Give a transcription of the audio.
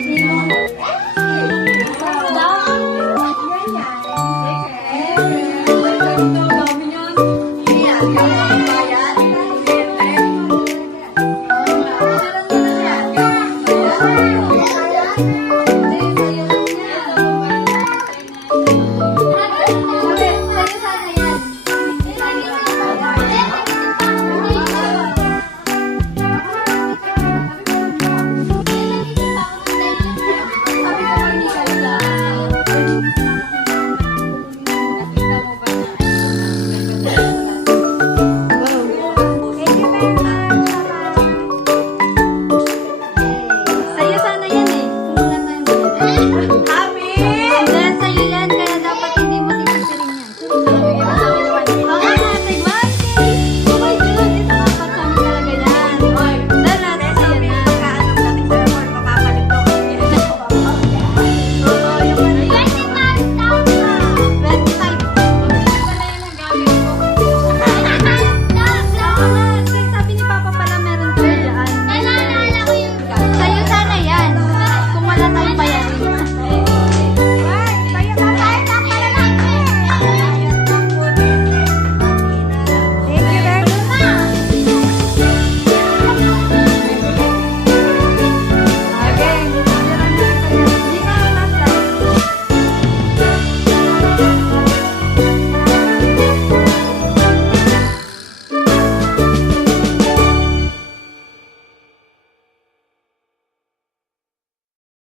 你好 you.